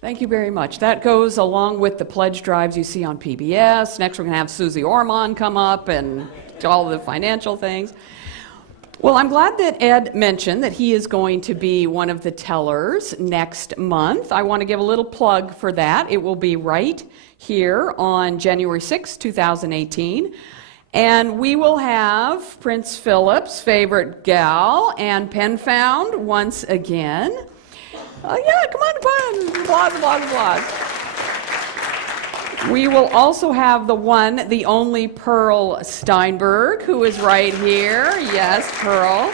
Thank you very much. That goes along with the pledge drives you see on PBS. Next, we're going to have Susie Orman come up and all the financial things. Well, I'm glad that Ed mentioned that he is going to be one of the tellers next month. I want to give a little plug for that. It will be right here on January 6, 2018. And we will have Prince Philip's favorite gal, Anne Penfound, once again. Yeah, come on. Applause, applause, applause. We will also have the one, the only Pearl Steinberg, who is right here. Yes, Pearl.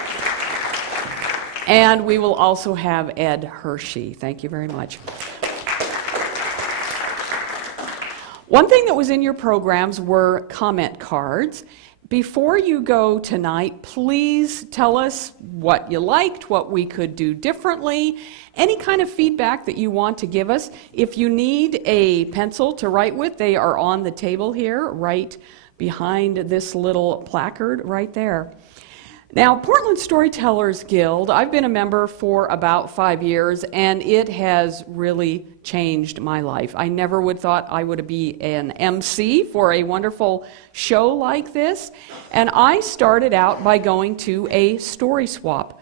And we will also have Ed Hershey. Thank you very much. One thing that was in your programs were comment cards. Before you go tonight, please tell us what you liked, what we could do differently, any kind of feedback that you want to give us. If you need a pencil to write with, they are on the table here, right behind this little placard right there. Now, Portland Storytellers Guild, I've been a member for about 5 years, and it has really changed my life. I never would thought I would be an MC for a wonderful show like this, and I started out by going to a story swap.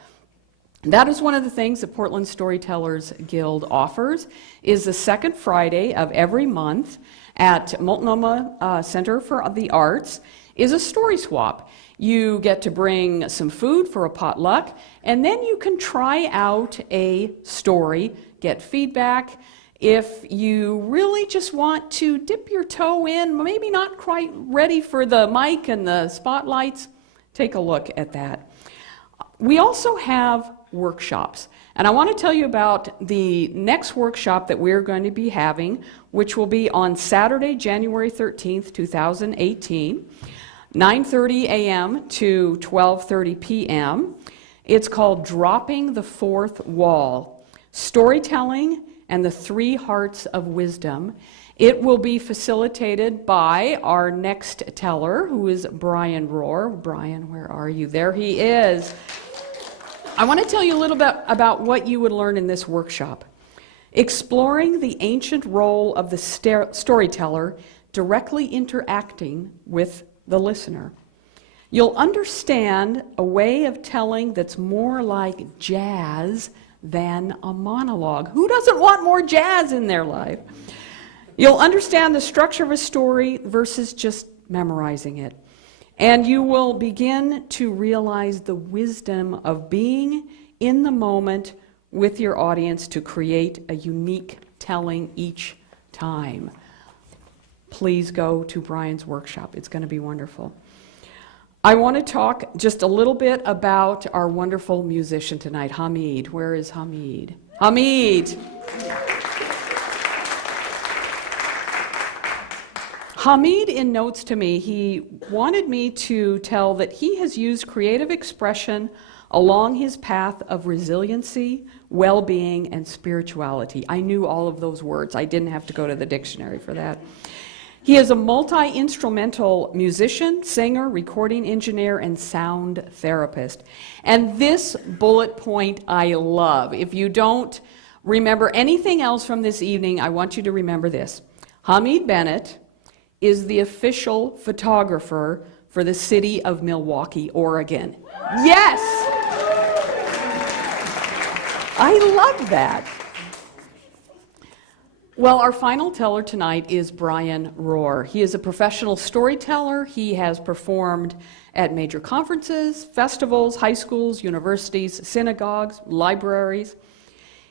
That is one of the things that Portland Storytellers Guild offers, is the second Friday of every month at Multnomah Center for the Arts is a story swap. You get to bring some food for a potluck, and then you can try out a story, get feedback. If you really just want to dip your toe in, maybe not quite ready for the mic and the spotlights, take a look at that. We also have workshops, and I want to tell you about the next workshop that we're going to be having, which will be on Saturday, January 13th, 2018. 9:30 a.m. to 12:30 p.m. It's called Dropping the Fourth Wall, Storytelling and the Three Hearts of Wisdom. It will be facilitated by our next teller, who is Brian Rohr. Brian, where are you? There he is. I want to tell you a little bit about what you would learn in this workshop. Exploring the ancient role of the storyteller directly interacting with the listener. You'll understand a way of telling that's more like jazz than a monologue. Who doesn't want more jazz in their life? You'll understand the structure of a story versus just memorizing it. And you will begin to realize the wisdom of being in the moment with your audience to create a unique telling each time. Please go to Brian's workshop. It's going to be wonderful. I want to talk just a little bit about our wonderful musician tonight, Hamid. Where is Hamid? Hamid! Hamid, in notes to me, he wanted me to tell that he has used creative expression along his path of resiliency, well-being, and spirituality. I knew all of those words. I didn't have to go to the dictionary for that. He is a multi-instrumental musician, singer, recording engineer, and sound therapist. And this bullet point I love. If you don't remember anything else from this evening, I want you to remember this. Hamid Bennett is the official photographer for the city of Milwaukee, Oregon. Yes! I love that. Well, our final teller tonight is Brian Rohr. He is a professional storyteller. He has performed at major conferences, festivals, high schools, universities, synagogues, libraries.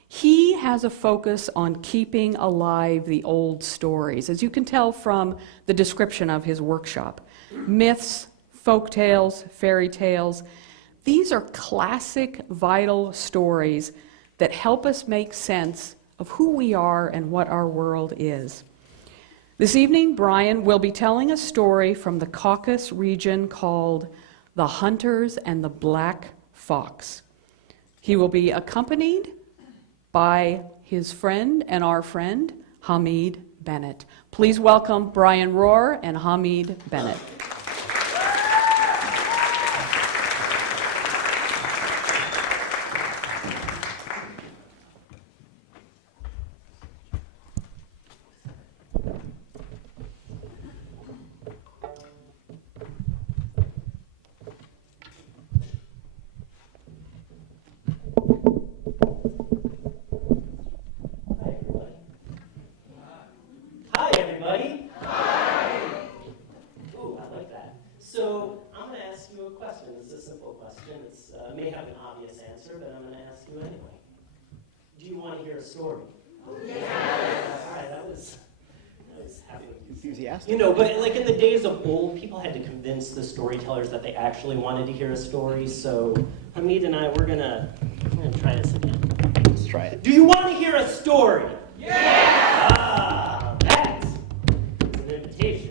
He has a focus on keeping alive the old stories, as you can tell from the description of his workshop. Myths, folk tales, fairy tales. These are classic, vital stories that help us make sense of who we are and what our world is. This evening, Brian will be telling a story from the Caucasus region called The Hunters and the Black Fox. He will be accompanied by his friend and our friend, Hamid Bennett. Please welcome Brian Rohr and Hamid Bennett. That was halfway. Enthusiastic. You know, but like in the days of old, people had to convince the storytellers that they actually wanted to hear a story. So Hamid and I, we're gonna try this again. Let's try it. Do you want to hear a story? Yeah! Ah, that is an invitation.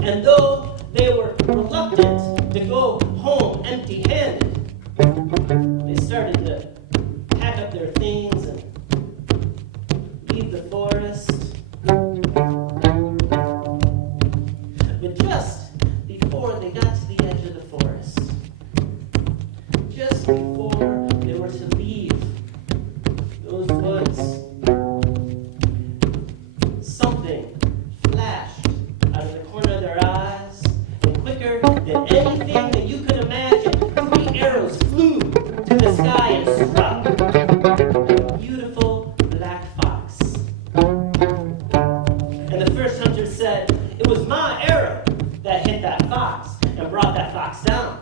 And though they were reluctant to go home empty-handed, they started to pack up their things and leave the forest. But just before they got to the edge of the forest, just before they were to leave those woods, something flashed out of the corner of their eyes, and quicker than anything that you could imagine, 3 arrows flew to the sky and struck a beautiful black fox. And the first hunter said, "It was my arrow that hit that fox and brought that fox down."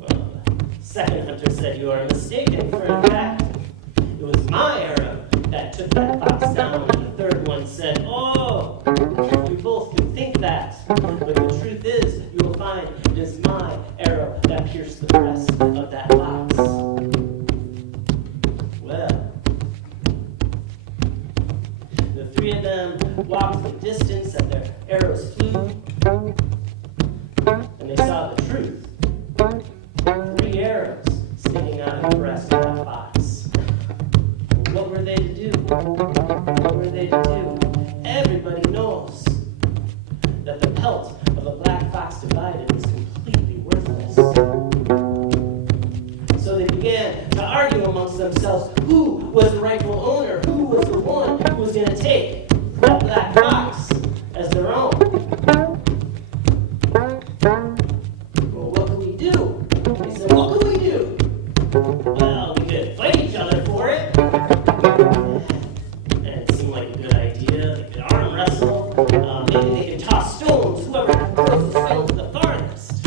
Well, the second hunter said, "You are mistaken, for in fact, it was my arrow that took that fox down." And the third one said, "Oh, you both can think that, but the truth is, you will find it is my arrow that pierced the breast of that fox." Well, the 3 of them walked the distance that their arrows flew, and they saw the truth. 3 arrows sticking out of the breast of that fox. What were they to do? What were they to do? Everybody knows that the pelt of a black fox divided is completely worthless. So they began to argue amongst themselves who was the rightful owner, who was the one who was going to take that black fox as their own. Well, what can we do? They said, "What can we do?" "Well, we could fight each other for it." And it seemed like a good idea. They could arm wrestle. Maybe they could toss stones, whoever throws the stones the farthest.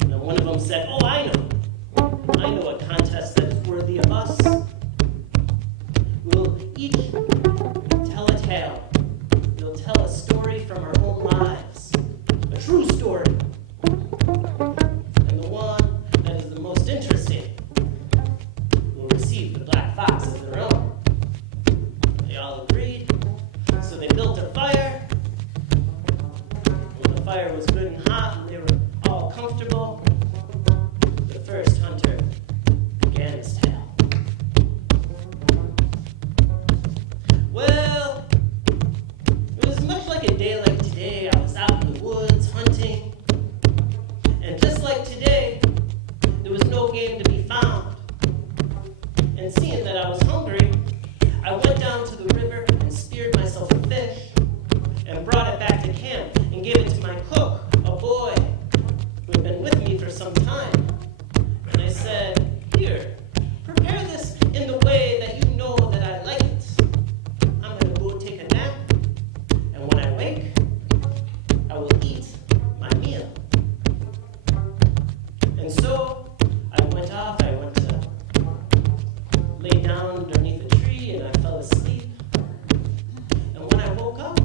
And one of them said, "Oh, I know a contest that is worthy of us. We'll each tell a tale. We'll tell a story from our own lives. A true story. And the one that is the most interesting will receive the black fox as their own." They all agreed, so they built a fire. When the fire was good and hot and they were all comfortable, the first hunter began his tale. Well, it was much like a day like today. I was out in the woods hunting, and just like today, there was no game to be found. And seeing that I was hungry, I went down to the river and speared myself a fish and brought it back to camp and gave it to my cook, a boy who had been with me for some time. And I said, "Here, prepare this in the way that you know that I like it. I'm going to go take a nap, and when I wake, I will eat my meal." And so I went off, I went to lay down underneath a tree, and I fell asleep. And when I woke up,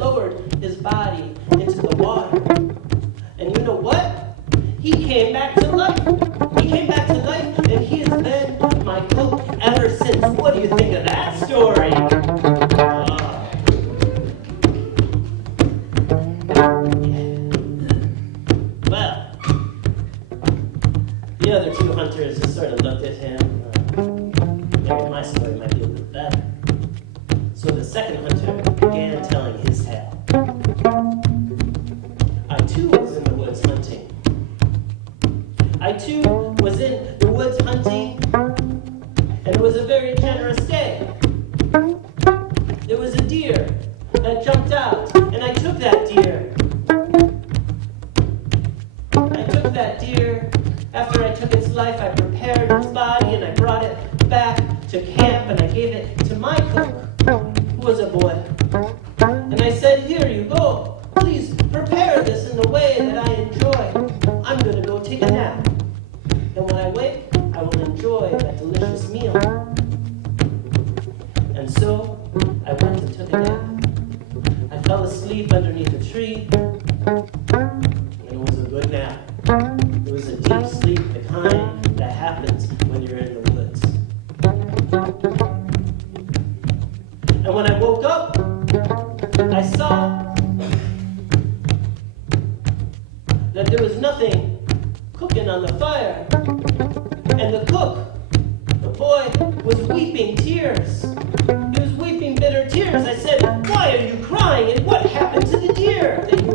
lowered his body into the water. And you know what? He came back to life. He came back to life, and he has been my cook ever since. What do you think of that story? Well, the other two hunters just sort of looked at him. Maybe my story might be a little better. So the second hunter began telling his tale. I too was in the woods hunting. I too was in the woods hunting, and it was a very generous day. There was a deer that jumped out, and I took that deer. I took that deer. After I took its life, I prepared its body, and I brought it back to camp, and I gave it to my cook, who was a boy. And I said, here you go. Please prepare this in the way that I enjoy. I'm going to go take a nap. And when I wake, I will enjoy that delicious meal. And so, I went and took a nap. I fell asleep underneath a tree, and it was a good nap. It was a deep sleep, the kind that happens when you're in the woods. And when I woke up, I saw that there was nothing cooking on the fire. And the cook, the boy, was weeping tears. He was weeping bitter tears. I said, why are you crying? And what happened to the deer that you